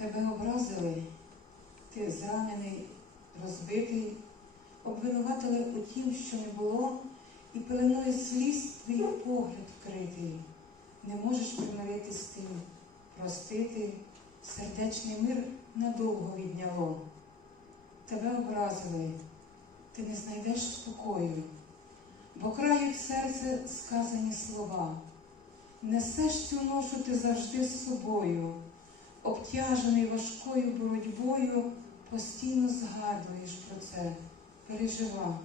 Тебе образили, ти зранений, розбитий, обвинуватили у тім, що не було, і пеленою сліз твій погляд вкритий. Не можеш примирити з тим, простити, сердечний мир надовго відняло. Тебе образили, ти не знайдеш спокою, бо крають серце сказані слова. Несеш цю ношу ти завжди з собою, обтяжений важкою боротьбою, постійно згадуєш про це, пережива.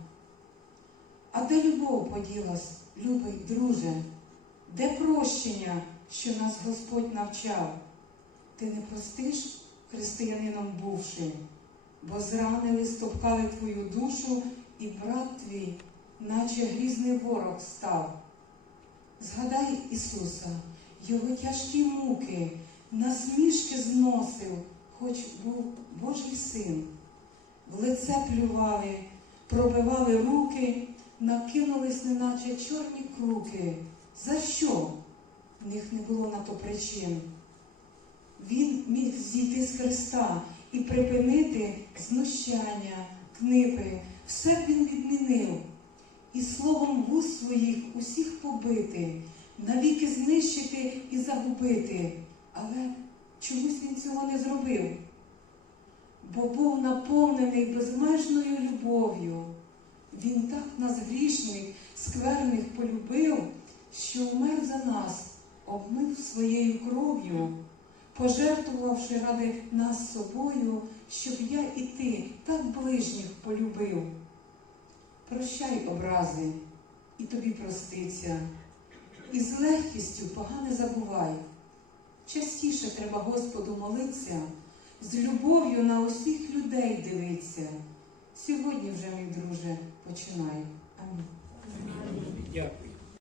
А де любов поділась, любий друже? Де прощення, що нас Господь навчав? Ти не простиш, християнином бувши, бо зранили, стопкали твою душу, і брат твій, наче грізний ворог став. Згадай Ісуса, Його тяжкі муки, насмішки зносив, хоч був Божий син. В лице плювали, пробивали руки, накинулись, неначе чорні круки. За що? В них не було на то причин. Він міг зійти з Христа і припинити знущання, книпи. Все б він відмінив і словом вуст своїх усіх побити, навіки знищити і загубити. Але чомусь він цього не зробив, бо був наповнений безмежною любов'ю. Він так нас грішних, скверних полюбив, що вмер за нас, обмив своєю кров'ю, пожертвувавши ради нас собою, щоб я і ти так ближніх полюбив. Прощай образи, і тобі проститься, і з легкістю погане забувай. Частіше треба Господу молитися, з любов'ю на усіх людей дивиться. Сьогодні вже, мій друже, починай. Амінь. Дякую.